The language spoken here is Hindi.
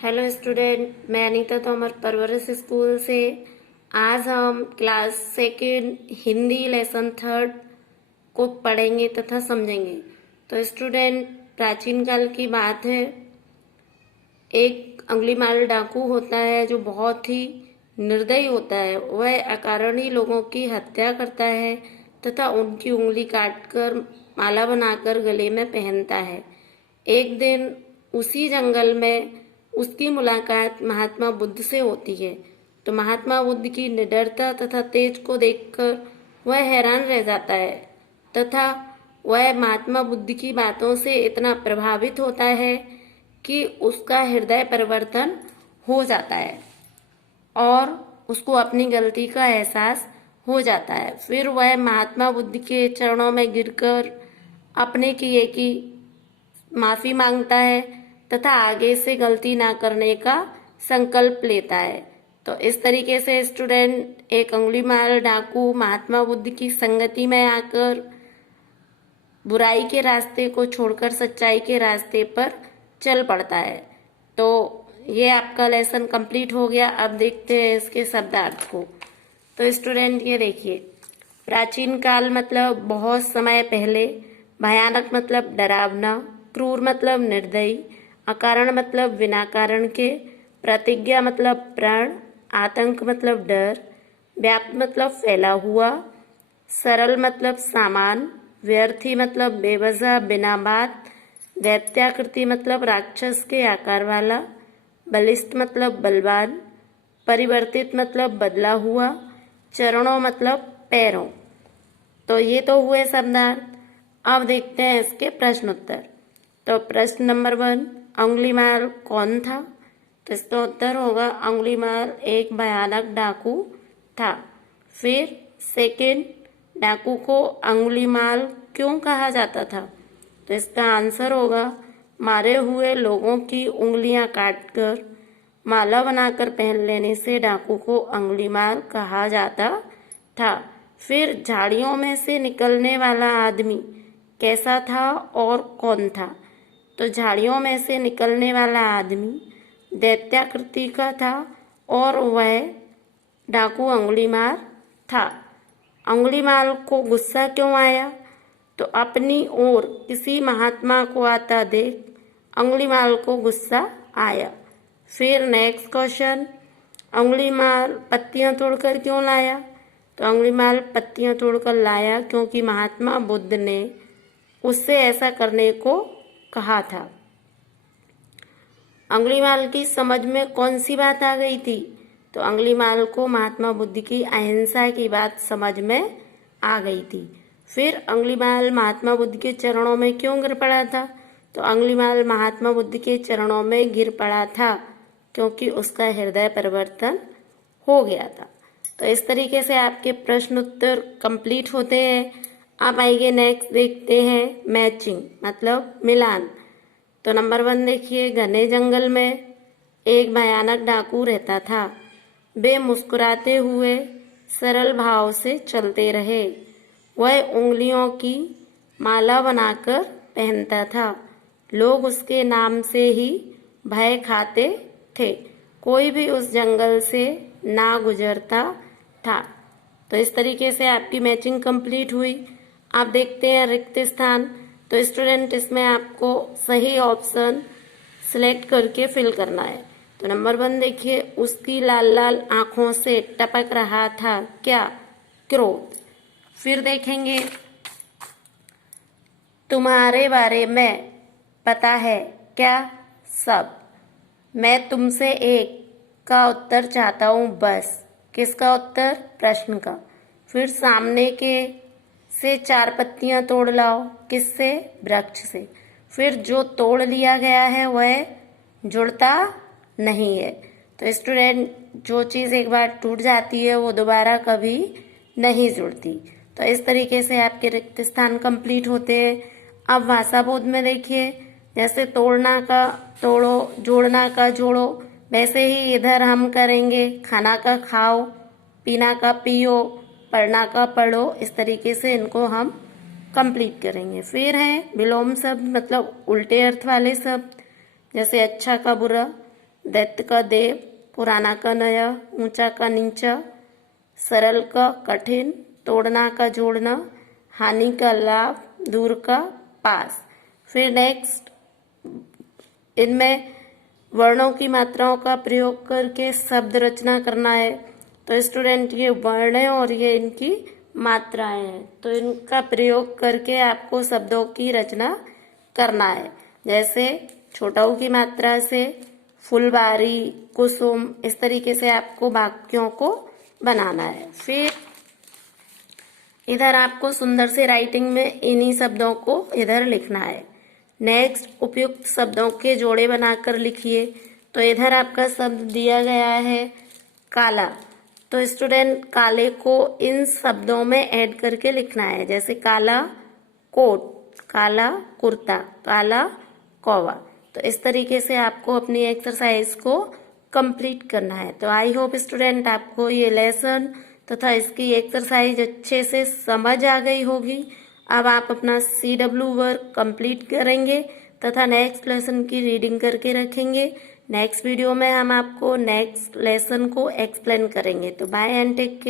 हेलो स्टूडेंट, मैं अनीता तोमर परवरिश स्कूल से। आज हम class second Hindi lesson third को पढ़ेंगे तथा समझेंगे। तो स्टूडेंट, प्राचीन काल की बात है। एक अंगुलीमाल डाकू होता है जो बहुत ही निर्दयी होता है। वह अकारण ही लोगों की हत्या करता है तथा उनकी उंगली काटकर माला बनाकर गले में पहनता है। एक दिन उसी जंगल में उसकी मुलाकात महात्मा बुद्ध से होती है। तो महात्मा बुद्ध की निडरता तथा तेज को देखकर वह हैरान रह जाता है तथा वह महात्मा बुद्ध की बातों से इतना प्रभावित होता है कि उसका हृदय परिवर्तन हो जाता है और उसको अपनी गलती का एहसास हो जाता है। फिर वह महात्मा बुद्ध के चरणों में गिरकर अपने किए की माफी मांगता है तथा आगे से गलती ना करने का संकल्प लेता है। तो इस तरीके से स्टूडेंट, एक अंगुलीमाल डाकू महात्मा बुद्ध की संगति में आकर बुराई के रास्ते को छोड़कर सच्चाई के रास्ते पर चल पड़ता है। तो ये आपका लेसन कंप्लीट हो गया। अब देखते हैं इसके शब्दार्थ को। तो स्टूडेंट, ये देखिए, प्राचीन काल मतलब बहुत समय पहले, भयानक मतलब डरावना, क्रूर मतलब निर्दयी, अकारण मतलब बिना कारण के, प्रतिज्ञा मतलब प्रण, आतंक मतलब डर, व्याप्त मतलब फैला हुआ, सरल मतलब सामान, व्यर्थी मतलब बेवजह बिना बात, दैत्याकृति मतलब राक्षस के आकार वाला, बलिष्ठ मतलब बलवान, परिवर्तित मतलब बदला हुआ, चरणों मतलब पैरों। तो ये तो हुए शब्दार्थ। अब देखते हैं इसके प्रश्न उत्तर। तो प्रश्न नंबर 1, अंगुलीमाल कौन था? तो इसका उत्तर होगा अंगुलीमाल एक भयानक डाकू था। फिर सेकंड, डाकू को अंगुलीमाल क्यों कहा जाता था? तो इसका आंसर होगा मारे हुए लोगों की उंगलियां काटकर माला बनाकर पहन लेने से डाकू को अंगुलीमाल कहा जाता था। फिर झाड़ियों में से निकलने वाला आदमी कैसा था और कौन था? तो झाड़ियों में से निकलने वाला आदमी दैत्याकृति का था और वह डाकू अंगुलीमाल था। अंगुलीमाल को गुस्सा क्यों आया? तो अपनी ओर किसी महात्मा को आता देख अंगुलीमाल को गुस्सा आया। फिर नेक्स्ट क्वेश्चन, अंगुलीमाल पत्तियां तोड़कर क्यों लाया? तो अंगुलीमाल पत्तियां तोड़कर लाया क्योंकि महात्मा बुद्ध ने उससे ऐसा करने को कहा था। अंगुलीमाल की समझ में कौन सी बात आ गई थी? तो अंगुलीमाल को महात्मा बुद्ध की अहिंसा की बात समझ में आ गई थी। फिर अंगुलीमाल महात्मा बुद्ध के चरणों में क्यों गिर पड़ा था? तो अंगुलीमाल महात्मा बुद्ध के चरणों में गिर पड़ा था क्योंकि उसका हृदय परिवर्तन हो गया था। तो इस तरीके से आपके प्रश्न उत्तर कंप्लीट होते हैं। अब आइए नेक्स्ट देखते हैं मैचिंग मतलब मिलान। तो नंबर 1 देखिए, घने जंगल में एक भयानक डाकू रहता था। वे मुस्कुराते हुए सरल भाव से चलते रहे। वह उंगलियों की माला बनाकर पहनता था। लोग उसके नाम से ही भय खाते थे। कोई भी उस जंगल से ना गुजरता था। तो इस तरीके से आपकी मैचिंग कंप्लीट हुई। आप देखते हैं रिक्त स्थान। तो स्टूडेंट, इसमें आपको सही ऑप्शन सिलेक्ट करके फिल करना है। तो नंबर 1 देखिए, उसकी लाल लाल आंखों से टपक रहा था क्या? क्रोध। फिर देखेंगे, तुम्हारे बारे में पता है क्या? सब। मैं तुमसे एक का उत्तर चाहता हूं बस। किसका उत्तर? प्रश्न का। फिर सामने के से 4 पत्तियां तोड़ लाओ। किससे? वृक्ष से। फिर जो तोड़ लिया गया है वह जुड़ता नहीं है। तो स्टूडेंट, जो चीज़ एक बार टूट जाती है वो दोबारा कभी नहीं जुड़ती। तो इस तरीके से आपके रिक्त स्थान कंप्लीट होते हैं। अब भाषा बोध में देखिए, जैसे तोड़ना का तोड़ो, जोड़ना का जोड़ो, वैसे ही इधर हम करेंगे खाना का खाओ, पीना का पियो, पढ़ना का पढ़ो। इस तरीके से इनको हम कंप्लीट करेंगे। फिर है विलोम शब्द मतलब उल्टे अर्थ वाले शब्द, जैसे अच्छा का बुरा, दैत्य का देव, पुराना का नया, ऊंचा का नीचा, सरल का कठिन, तोड़ना का जोड़ना, हानि का लाभ, दूर का पास। फिर नेक्स्ट इनमें वर्णों की मात्राओं का प्रयोग करके शब्द रचना करना है। तो स्टूडेंट ये वर्ण है और ये इनकी मात्राएं हैं, तो इनका प्रयोग करके आपको शब्दों की रचना करना है। जैसे छोटा ऊ की मात्रा से फुलबारी, कुसुम, इस तरीके से आपको वाक्यों को बनाना है। फिर इधर आपको सुंदर से राइटिंग में इन्हीं शब्दों को इधर लिखना है। नेक्स्ट उपयुक्त शब्दों के जोड़े बनाकर लिखिए। तो इधर आपका शब्द दिया गया है काला, तो स्टूडेंट काले को इन शब्दों में ऐड करके लिखना है। जैसे काला कोट, काला कुर्ता, काला कौवा। तो इस तरीके से आपको अपनी एक्सरसाइज को कंप्लीट करना है। तो आई होप स्टूडेंट आपको ये लेसन तथा इसकी एक्सरसाइज अच्छे से समझ आ गई होगी। अब आप अपना CW वर्क कंप्लीट करेंगे तथा नेक्स्ट लेसन की रीडिंग करके रखेंगे। नेक्स्ट वीडियो में हम आपको नेक्स्ट लेसन को एक्सप्लेन करेंगे। तो बाय एंड टेक केयर।